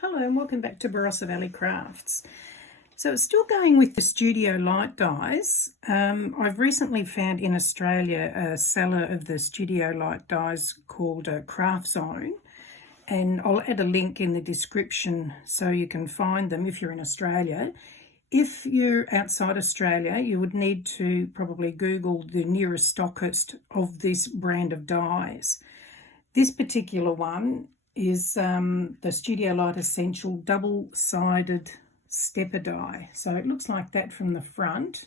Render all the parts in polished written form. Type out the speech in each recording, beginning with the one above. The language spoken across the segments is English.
Hello and welcome back to Barossa Valley Crafts. So it's still going with the studio light dies. I've recently found in Australia a seller of the studio light dies called Craft Zone, and I'll add a link in the description so you can find them if you're in Australia. If you're outside Australia, you would need to probably Google the nearest stockist of this brand of dies. This particular one is the Studio Light Essential double-sided stepper die. So it looks like that from the front,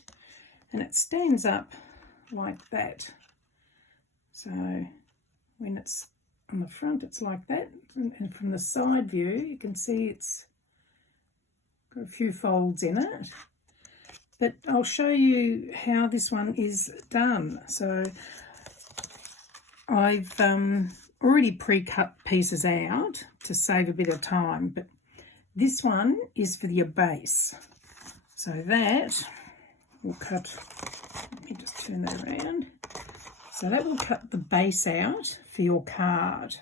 and it stands up like that. So when it's on the front, it's like that, and from the side view, you can see it's got a few folds in it. But I'll show you how this one is done. So I've already pre-cut pieces out to save a bit of time, but this one is for your base. So that will cut, let me just turn that around. So that will cut the base out for your card.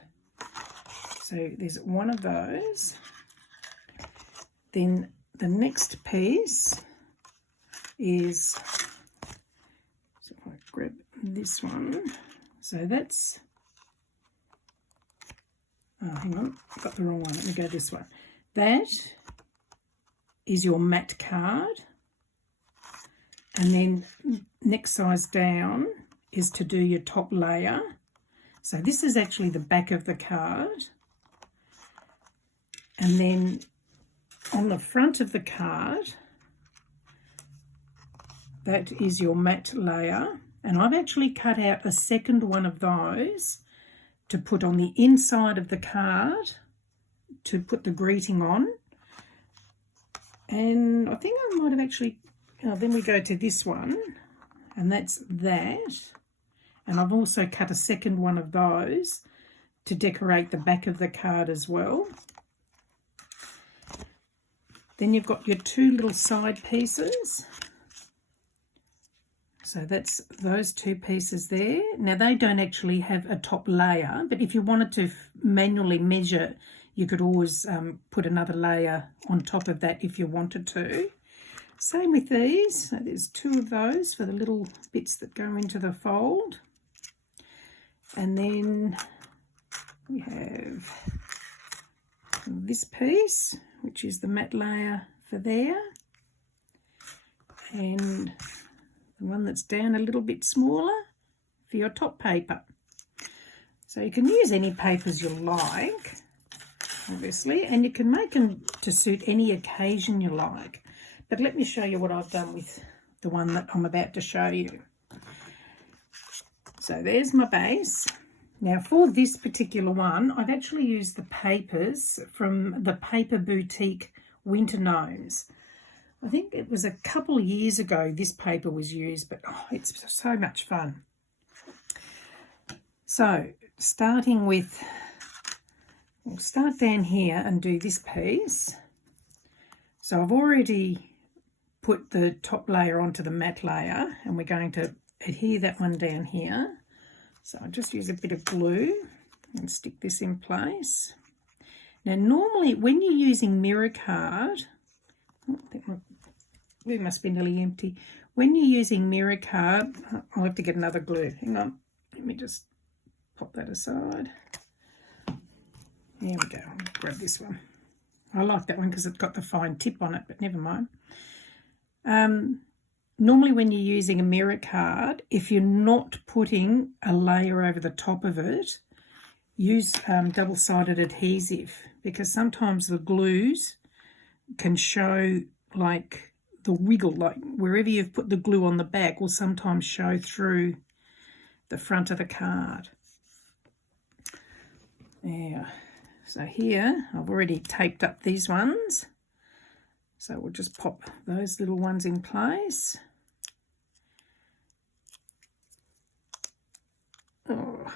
So there's one of those. Then the next piece is, so if I grab this one, so that's, oh, hang on, I've got the wrong one. Let me go this way. That is your matte card. And then next size down is to do your top layer. So this is actually the back of the card. And then on the front of the card, that is your matte layer. And I've actually cut out a second one of those to put on the inside of the card to put the greeting on. And I think I might have actually, then we go to this one, and that's that. And I've also cut a second one of those to decorate the back of the card as well. Then you've got your two little side pieces. So that's those two pieces there. Now they don't actually have a top layer, but if you wanted to manually measure, you could always put another layer on top of that if you wanted to. Same with these. So there's two of those for the little bits that go into the fold. And then we have this piece, which is the matte layer for there. And the one that's down a little bit smaller for your top paper. So you can use any papers you like, obviously, and you can make them to suit any occasion you like. But let me show you what I've done with the one that I'm about to show you. So there's my base. Now for this particular one, I've actually used the papers from the Paper Boutique Winter Gnomes. I think it was a couple of years ago this paper was used, but oh, it's so much fun. So starting with, we'll start down here and do this piece. So I've already put the top layer onto the matte layer, and we're going to adhere that one down here. So I'll just use a bit of glue and stick this in place. Now normally when you're using mirror card, oh, I think my glue must be nearly empty. When you're using mirror card, I'll have to get another glue. Hang on, let me just pop that aside. There we go, I'll grab this one. I like that one because it's got the fine tip on it, but never mind. Normally when you're using a mirror card, if you're not putting a layer over the top of it, use double-sided adhesive, because sometimes the glues can show like the wiggle, like wherever you've put the glue on the back will sometimes show through the front of the card. Yeah, so here I've already taped up these ones. So we'll just pop those little ones in place. Oh.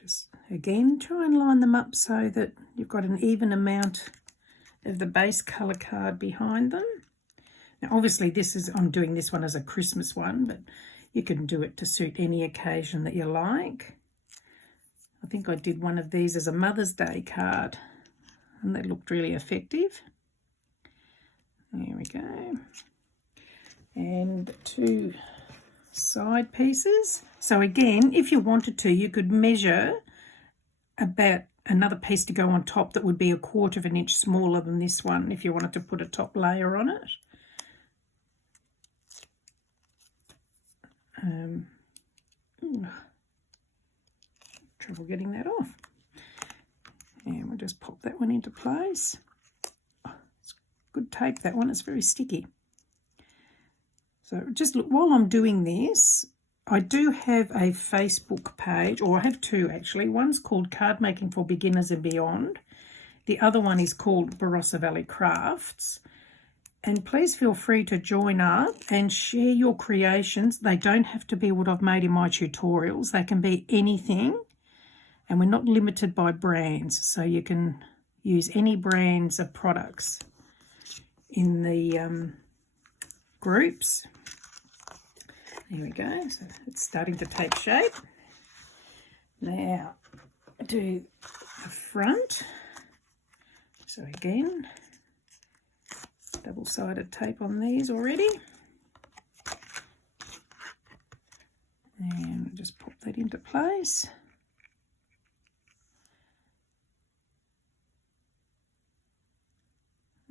Just again try and line them up so that you've got an even amount of the base colour card behind them. Now obviously I'm doing this one as a Christmas one, but you can do it to suit any occasion that you like. think I did one of these as a Mother's Day card, and they looked really effective. There we go. And 2 side pieces. So again, if you wanted to, you could measure about another piece to go on top that would be 1/4 of an inch smaller than this one if you wanted to put a top layer on it. Trouble getting that off. And we'll just pop that one into place. Oh, it's good tape, that one. It's very sticky. So just look, while I'm doing this, I do have a Facebook page, or I have 2 actually. One's called Card Making for Beginners and Beyond. The other one is called Barossa Valley Crafts. And please feel free to join up and share your creations. They don't have to be what I've made in my tutorials. They can be anything. And we're not limited by brands. So you can use any brands of products in the groups. There we go. So it's starting to take shape. Now, do the front. So again, double-sided tape on these already. And just pop that into place.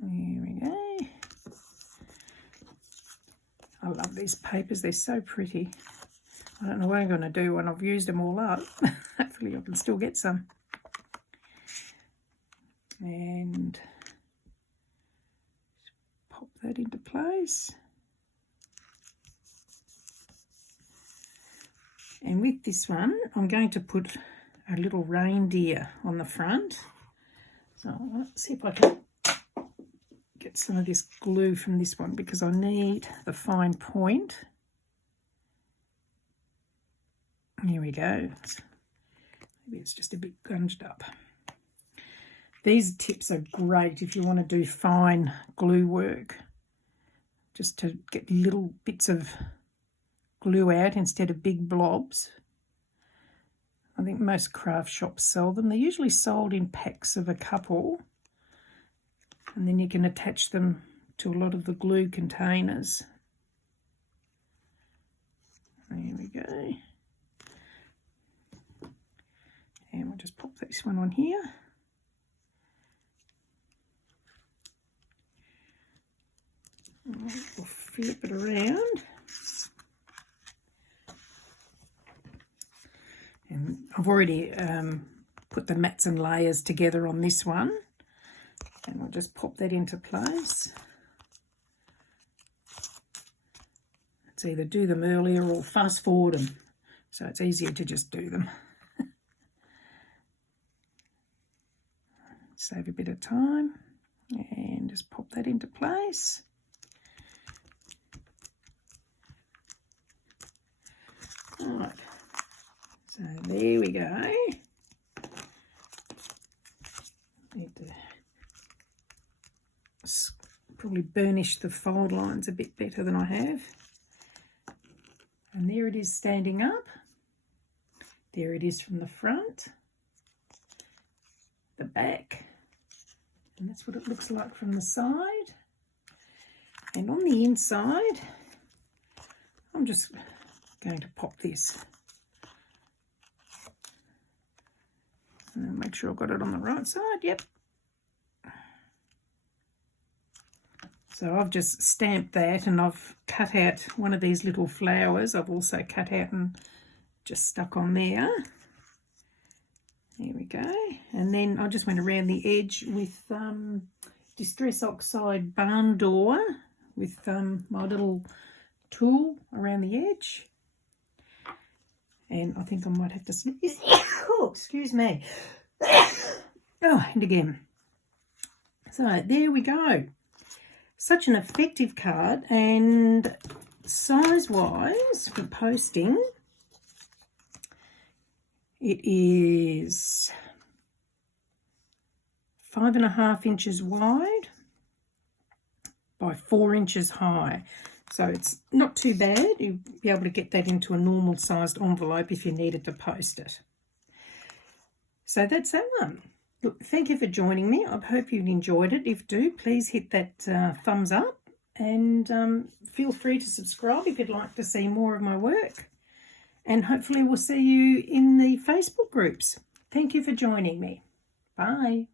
There we go. I love these papers. They're so pretty. I don't know what I'm going to do when I've used them all up. Hopefully I can still get some. And pop that into place. And with this one, I'm going to put a little reindeer on the front. So let's see if I can get some of this glue from this one, because I need the fine point. Here we go. Maybe it's just a bit gunged up. These tips are great if you want to do fine glue work, just to get little bits of glue out instead of big blobs. I think most craft shops sell them. They're usually sold in packs of a couple, and then you can attach them to a lot of the glue containers. There we go. And we'll just pop this one on here. We'll flip it around. And I've already put the mats and layers together on this one. And I'll just pop that into place. It's either do them earlier or fast forward them. So it's easier to just do them. Save a bit of time. And just pop that into place. Alright. So there we go. Need to probably burnish the fold lines a bit better than I have. And there it is standing up. There it is from the front, the back, and that's what it looks like from the side. And on the inside, I'm just going to pop this. And make sure I've got it on the right side. Yep. So I've just stamped that, and I've cut out one of these little flowers. I've also cut out and just stuck on there. There we go. And then I just went around the edge with Distress Oxide barn door with my little tool around the edge. And I think I might have to sneeze. Oh, excuse me. Oh, and again. So there we go. Such an effective card, and size-wise for posting, it is 5.5 inches wide by 4 inches high. So it's not too bad. You'll be able to get that into a normal sized envelope if you needed to post it. So that's that one. Look, thank you for joining me. I hope you've enjoyed it. If do, please hit that thumbs up, and feel free to subscribe if you'd like to see more of my work. And hopefully we'll see you in the Facebook groups. Thank you for joining me. Bye.